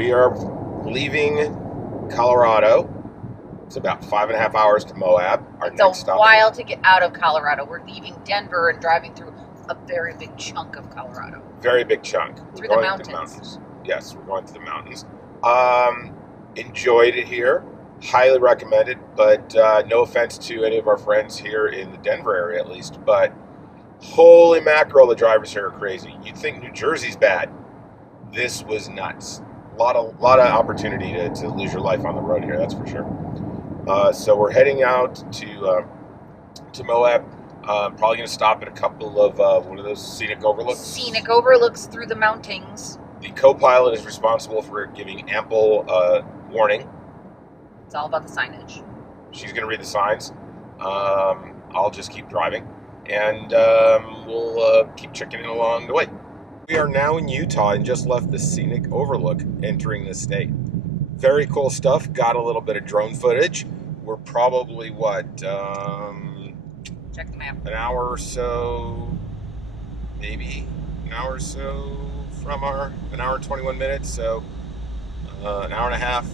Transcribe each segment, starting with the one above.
We are leaving Colorado. It's about 5.5 hours to Moab. It's a while to get out of Colorado. We're leaving Denver and driving through a very big chunk of Colorado. Very big chunk. Through the mountains. Yes, we're going through the mountains. Enjoyed it here. Highly recommended, but no offense to any of our friends here in the Denver area, at least. But holy mackerel, the drivers here are crazy. You'd think New Jersey's bad. This was nuts. A lot of opportunity to lose your life on the road here, that's for sure. So we're heading out to Moab. Probably going to stop at a couple of one of those scenic overlooks. Scenic overlooks through the mountains. The co-pilot is responsible for giving ample warning. It's all about the signage. She's going to read the signs. I'll just keep driving, and we'll keep checking in along the way. We are now in Utah and just left the scenic overlook entering the state. Very cool stuff. Got a little bit of drone footage. We're probably, check the map. An hour or so, maybe an hour or so from an hour and 21 minutes. So an hour and a half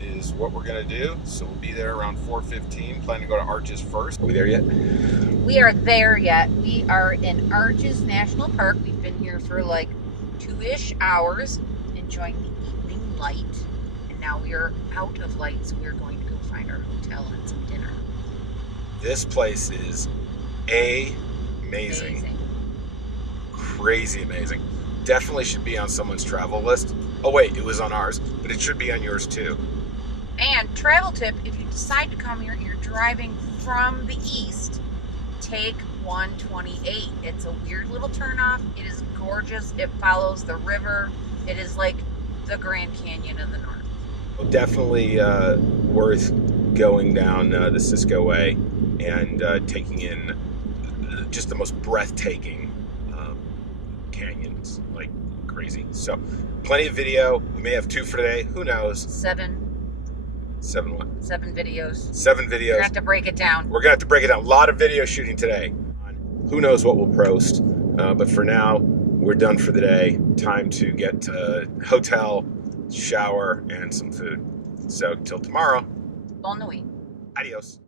is what we're going to do. So we'll be there around 4:15. Plan to go to Arches first. Are we there yet? We are there yet. We are in Arches National Park. We've been here for like 2-ish hours, enjoying the evening light. And now we are out of light, so we're going to go find our hotel and some dinner. This place is amazing. Crazy amazing. Definitely should be on someone's travel list. Oh wait, it was on ours, but it should be on yours too. And travel tip, if you decide to come here and you're driving from the east, take 128. It's a weird little turnoff. It is gorgeous. It follows the river. It is like the Grand Canyon of the north. Well, definitely worth going down the Cisco Way and taking in just the most breathtaking canyons, like crazy. So plenty of video. We may have 2 for today. Who knows? 7 what? 7 videos. 7 videos. We're going to have to break it down. We're going to have to break it down. A lot of video shooting today. Who knows what we'll post. But for now, we're done for the day. Time to get to hotel, shower, and some food. So till tomorrow. Bonne nuit. Adios.